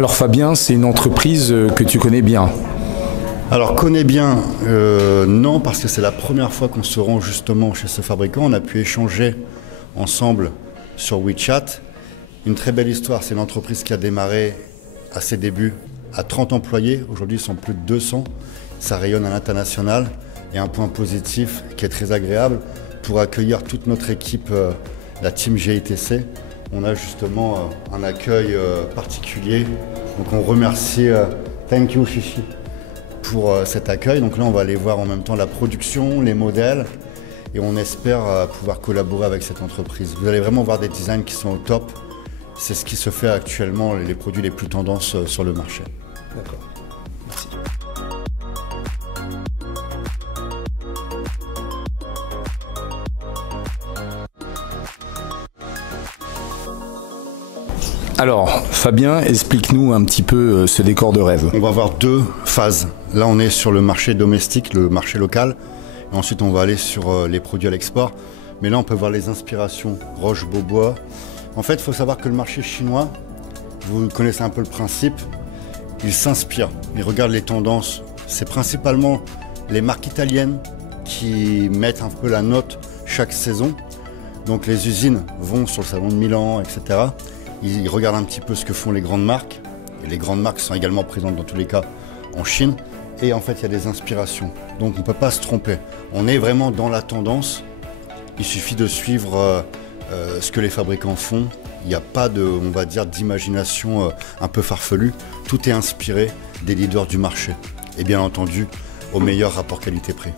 Alors Fabien, c'est une entreprise que tu connais bien. Alors connais bien, non, parce que c'est la première fois qu'on se rend justement chez ce fabricant. On a pu échanger ensemble sur WeChat. Une très belle histoire, c'est une entreprise qui a démarré à ses débuts à 30 employés. Aujourd'hui, ils sont plus de 200. Ça rayonne à l'international. Et un point positif qui est très agréable, pour accueillir toute notre équipe, la team GITC, on a justement un accueil particulier. Donc on remercie Thank you Chichi pour cet accueil. Donc là, on va aller voir en même temps la production, les modèles, et on espère pouvoir collaborer avec cette entreprise. Vous allez vraiment voir des designs qui sont au top. C'est ce qui se fait actuellement, les produits les plus tendances sur le marché. D'accord. Merci. Alors, Fabien, explique-nous un petit peu ce décor de rêve. On va avoir deux phases. Là, on est sur le marché domestique, le marché local. Et ensuite, on va aller sur les produits à l'export. Mais là, on peut voir les inspirations Roche-Beaubois. En fait, il faut savoir que le marché chinois, vous connaissez un peu le principe, il s'inspire, il regarde les tendances. C'est principalement les marques italiennes qui mettent un peu la note chaque saison. Donc les usines vont sur le salon de Milan, etc. Ils regardent un petit peu ce que font les grandes marques. Et les grandes marques sont également présentes dans tous les cas en Chine. Et en fait, il y a des inspirations. Donc on ne peut pas se tromper. On est vraiment dans la tendance. Il suffit de suivre ce que les fabricants font. Il n'y a pas de, on va dire, d'imagination un peu farfelue. Tout est inspiré des leaders du marché. Et bien entendu, au meilleur rapport qualité-prix.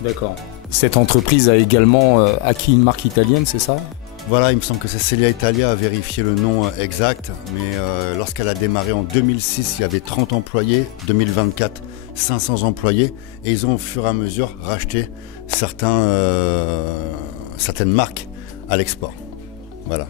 D'accord. Cette entreprise a également acquis une marque italienne, c'est ça ? Voilà, il me semble que c'est Celia Italia à vérifier le nom exact. Mais lorsqu'elle a démarré en 2006, il y avait 30 employés. 2024, 500 employés. Et ils ont au fur et à mesure racheté certaines marques à l'export. Voilà.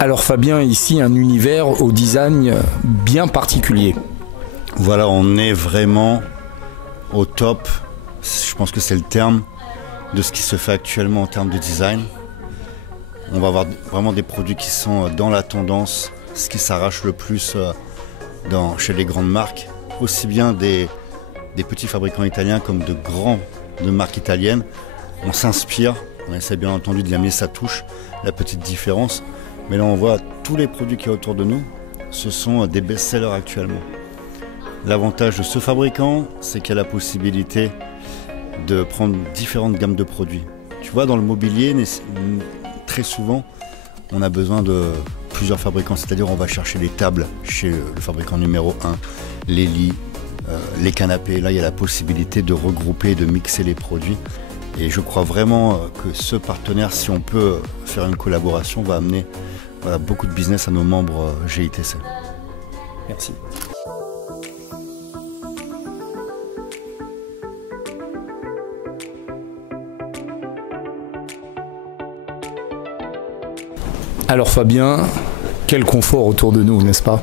Alors Fabien, ici un univers au design bien particulier. Voilà, on est vraiment au top, je pense que c'est le terme, de ce qui se fait actuellement en termes de design. On va avoir vraiment des produits qui sont dans la tendance, ce qui s'arrache le plus chez les grandes marques, aussi bien des petits fabricants italiens comme de marques italiennes. On s'inspire, on essaie bien entendu d'y amener sa touche, la petite différence. Mais là, on voit tous les produits qui sont autour de nous, ce sont des best-sellers actuellement. L'avantage de ce fabricant, c'est qu'il y a la possibilité de prendre différentes gammes de produits. Tu vois, dans le mobilier, très souvent, on a besoin de plusieurs fabricants. C'est-à-dire, on va chercher les tables chez le fabricant numéro 1, les lits, les canapés. Là, il y a la possibilité de regrouper, de mixer les produits. Et je crois vraiment que ce partenaire, si on peut faire une collaboration, va amener beaucoup de business à nos membres GITC. Merci. Alors Fabien, quel confort autour de nous, n'est-ce pas ?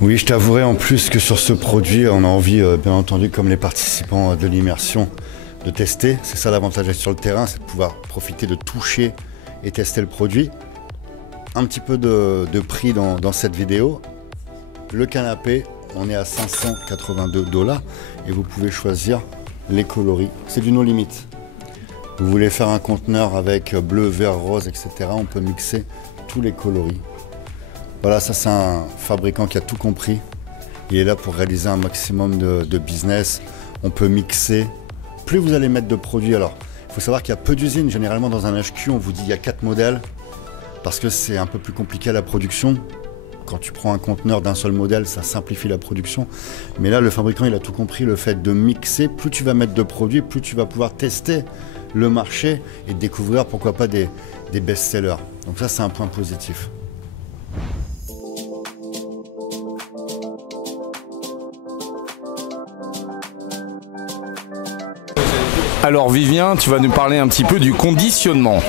Oui, je t'avouerai en plus que sur ce produit, on a envie, bien entendu, comme les participants de l'immersion, de tester. C'est ça l'avantage d'être sur le terrain, c'est de pouvoir profiter de toucher et tester le produit. Un petit peu de prix dans cette vidéo. Le canapé, on est à 582 $ et vous pouvez choisir les coloris. C'est du no limit. Vous voulez faire un conteneur avec bleu, vert, rose, etc. On peut mixer tous les coloris. Voilà, ça c'est un fabricant qui a tout compris. Il est là pour réaliser un maximum de business. On peut mixer. Plus vous allez mettre de produits, alors il faut savoir qu'il y a peu d'usines. Généralement dans un HQ, on vous dit il y a 4 modèles parce que c'est un peu plus compliqué à la production. Quand tu prends un conteneur d'un seul modèle, ça simplifie la production. Mais là, le fabricant, il a tout compris, le fait de mixer. Plus tu vas mettre de produits, plus tu vas pouvoir tester le marché et découvrir, pourquoi pas, des best-sellers. Donc ça, c'est un point positif. Alors Vivien, tu vas nous parler un petit peu du conditionnement.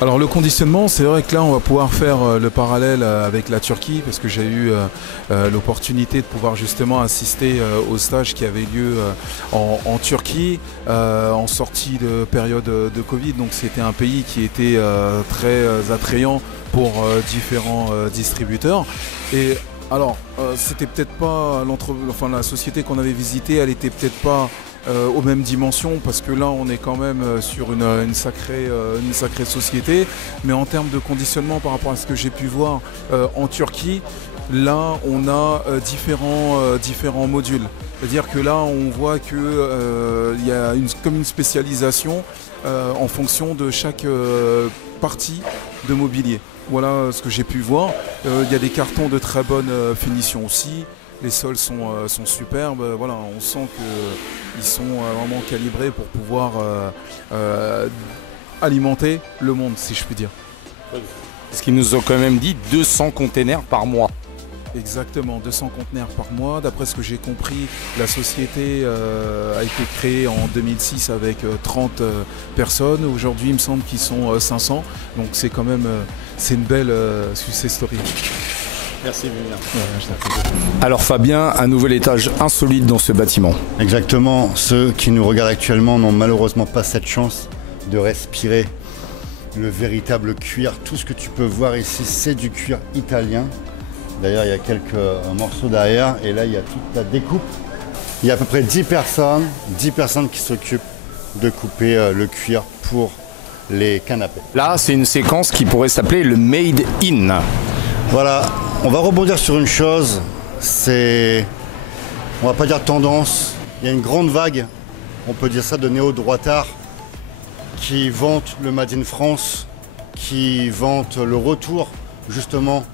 Alors le conditionnement, c'est vrai que là on va pouvoir faire le parallèle avec la Turquie parce que j'ai eu l'opportunité de pouvoir justement assister au stage qui avait lieu en Turquie en sortie de période de Covid. Donc c'était un pays qui était très attrayant pour différents distributeurs. Et alors c'était peut-être pas la société qu'on avait visitée, elle était peut-être pas aux mêmes dimensions parce que là on est quand même sur une sacrée société, mais en termes de conditionnement par rapport à ce que j'ai pu voir en Turquie, là on a différents modules. C'est-à-dire que là on voit qu'il y a comme une spécialisation en fonction de chaque partie de mobilier. Voilà ce que j'ai pu voir. Il y a des cartons de très bonne finition aussi. Les sols sont superbes, voilà, on sent qu'ils sont vraiment calibrés pour pouvoir alimenter le monde, si je puis dire. Ce qu'ils nous ont quand même dit 200 containers par mois. Exactement, 200 conteneurs par mois. D'après ce que j'ai compris, la société a été créée en 2006 avec 30 personnes. Aujourd'hui, il me semble qu'ils sont 500. Donc c'est quand même c'est une belle success story. Merci Vivien. Alors Fabien, un nouvel étage insolite dans ce bâtiment. Exactement, ceux qui nous regardent actuellement n'ont malheureusement pas cette chance de respirer le véritable cuir. Tout ce que tu peux voir ici, c'est du cuir italien. D'ailleurs, il y a quelques morceaux derrière et là, il y a toute la découpe. Il y a à peu près 10 personnes qui s'occupent de couper le cuir pour les canapés. Là, c'est une séquence qui pourrait s'appeler le Made in. Voilà, on va rebondir sur une chose, on va pas dire tendance, il y a une grande vague, on peut dire ça, de néo-droitards qui vantent le Made in France, qui vantent le retour justement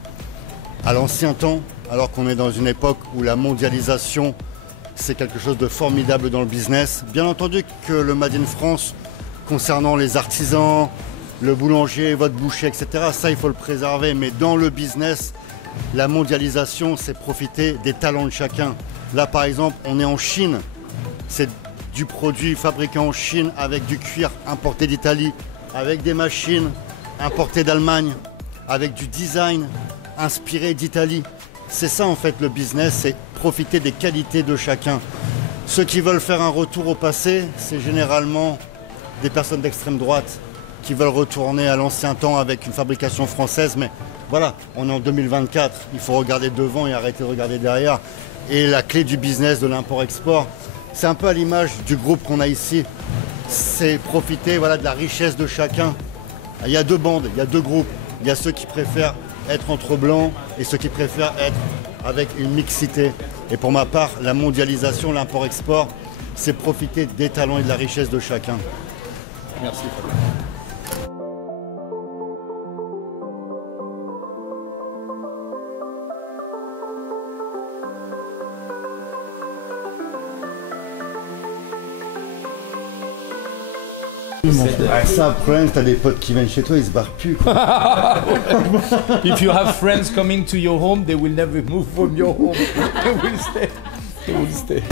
à l'ancien temps, alors qu'on est dans une époque où la mondialisation, c'est quelque chose de formidable dans le business. Bien entendu que le Made in France, concernant les artisans, le boulanger, votre boucher, etc., ça il faut le préserver, mais dans le business, la mondialisation, c'est profiter des talents de chacun. Là par exemple, on est en Chine, c'est du produit fabriqué en Chine avec du cuir importé d'Italie, avec des machines importées d'Allemagne, avec du design inspiré d'Italie. C'est ça en fait le business, c'est profiter des qualités de chacun. Ceux qui veulent faire un retour au passé, c'est généralement des personnes d'extrême droite qui veulent retourner à l'ancien temps avec une fabrication française, mais voilà, on est en 2024, il faut regarder devant et arrêter de regarder derrière. Et la clé du business de l'import-export, c'est un peu à l'image du groupe qu'on a ici, c'est profiter de la richesse de chacun. Il y a deux bandes, il y a deux groupes, il y a ceux qui préfèrent être entre blancs et ceux qui préfèrent être avec une mixité. Et pour ma part, la mondialisation, l'import-export, c'est profiter des talents et de la richesse de chacun. Merci Fabien. Ça, problème, t'as des potes qui viennent chez toi, ils se barrent plus. Quoi. If you have friends coming to your home, they will never move from your home. They will stay. They will stay.